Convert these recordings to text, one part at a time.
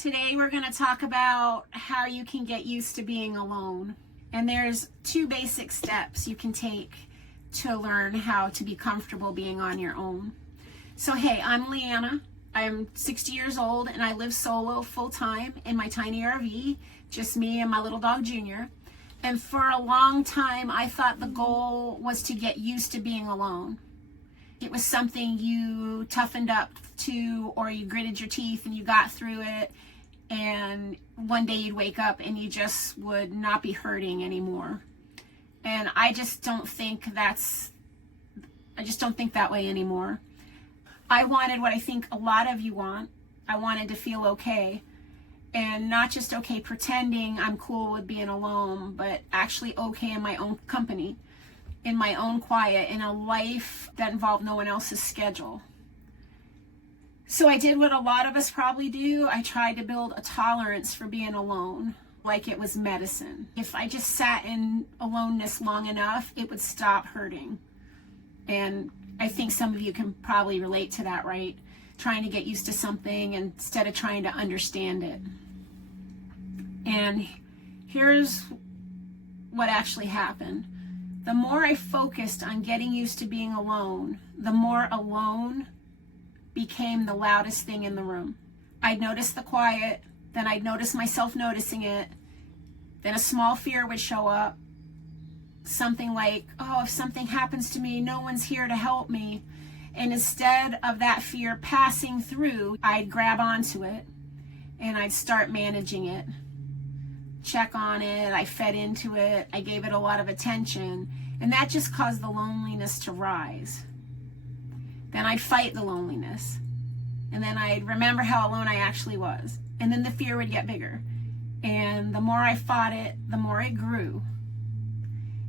Today we're going to talk about how you can get used to being alone. And there's 2 basic steps you can take to learn how to be comfortable being on your own. So hey, I'm Leanna. I'm 60 years old and I live solo full-time in my tiny RV, just me and my little dog Junior. And for a long time I thought the goal was to get used to being alone. It was something you toughened up to, or you gritted your teeth and you got through it, and one day you'd wake up and you just would not be hurting anymore. And I just don't think that way anymore. I wanted what I think a lot of you want. I wanted to feel okay, and not just okay pretending I'm cool with being alone, but actually okay in my own company, in my own quiet, in a life that involved no one else's schedule. So I did what a lot of us probably do. I tried to build a tolerance for being alone, like it was medicine. If I just sat in aloneness long enough, it would stop hurting. And I think some of you can probably relate to that, right? Trying to get used to something instead of trying to understand it. And here's what actually happened. The more I focused on getting used to being alone, the more alone became the loudest thing in the room. I'd notice the quiet, then I'd notice myself noticing it, then a small fear would show up. Something like, oh, if something happens to me, no one's here to help me. And instead of that fear passing through, I'd grab onto it and I'd start managing it. Check on it, I fed into it, I gave it a lot of attention, and that just caused the loneliness to rise. Then I'd fight the loneliness, and then I'd remember how alone I actually was, and then the fear would get bigger. And the more I fought it, the more it grew,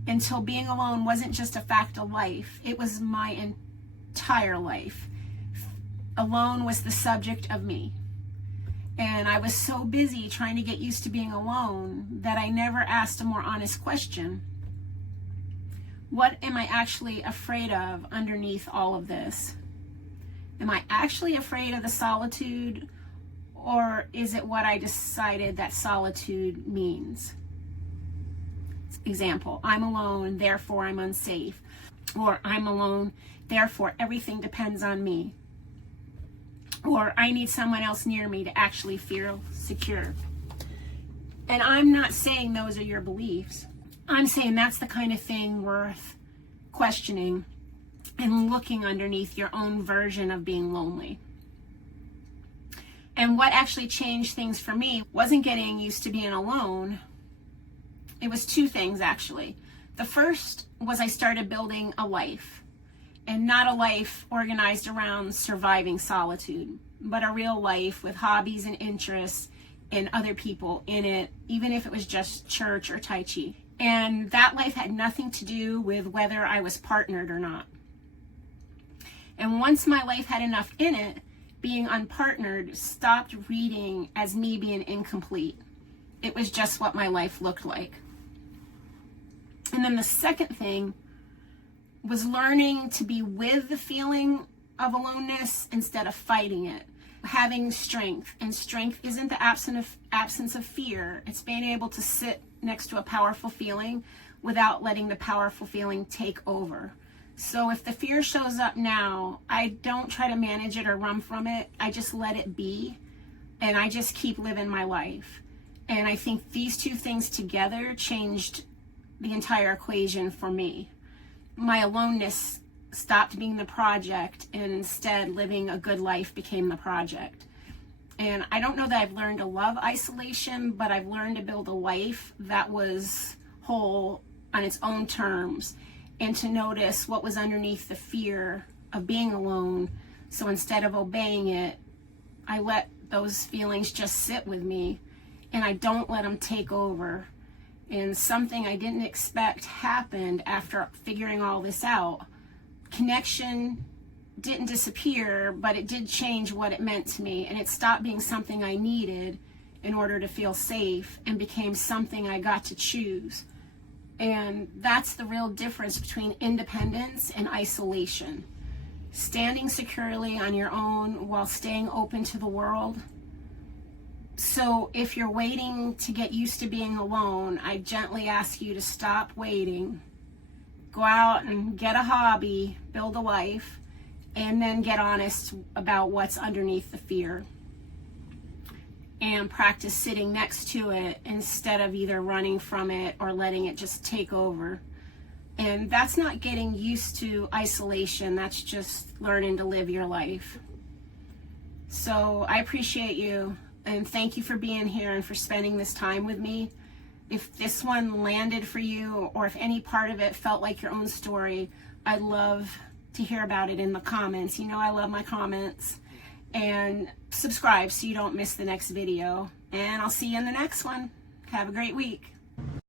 until being alone wasn't just a fact of life, it was my entire life. Alone was the subject of me. And I was so busy trying to get used to being alone that I never asked a more honest question. What am I actually afraid of underneath all of this? Am I actually afraid of the solitude, or is it what I decided that solitude means? Example, I'm alone, therefore I'm unsafe. Or I'm alone, therefore everything depends on me. Or I need someone else near me to actually feel secure. And I'm not saying those are your beliefs. I'm saying that's the kind of thing worth questioning and looking underneath your own version of being lonely. And what actually changed things for me wasn't getting used to being alone. It was 2 things, actually. The first was I started building a life. And not a life organized around surviving solitude, but a real life with hobbies and interests and other people in it, even if it was just church or Tai Chi. And that life had nothing to do with whether I was partnered or not. And once my life had enough in it, being unpartnered stopped reading as me being incomplete. It was just what my life looked like. And then the second thing was learning to be with the feeling of aloneness instead of fighting it. Having strength, and strength isn't the absence of fear. It's being able to sit next to a powerful feeling without letting the powerful feeling take over. So if the fear shows up now, I don't try to manage it or run from it. I just let it be, and I just keep living my life. And I think these 2 things together changed the entire equation for me. My aloneness stopped being the project, and instead living a good life became the project. And I don't know that I've learned to love isolation, but I've learned to build a life that was whole on its own terms, and to notice what was underneath the fear of being alone. So instead of obeying it, I let those feelings just sit with me, and I don't let them take over. And something I didn't expect happened after figuring all this out. Connection didn't disappear, but it did change what it meant to me. And it stopped being something I needed in order to feel safe and became something I got to choose. And that's the real difference between independence and isolation. Standing securely on your own while staying open to the world So if you're waiting to get used to being alone, I gently ask you to stop waiting. Go out and get a hobby, build a life, and then get honest about what's underneath the fear. And practice sitting next to it instead of either running from it or letting it just take over. And that's not getting used to isolation, that's just learning to live your life. So I appreciate you, and thank you for being here and for spending this time with me. If this one landed for you, or if any part of it felt like your own story, I'd love to hear about it in the comments. You know I love my comments. And subscribe so you don't miss the next video. And I'll see you in the next one. Have a great week.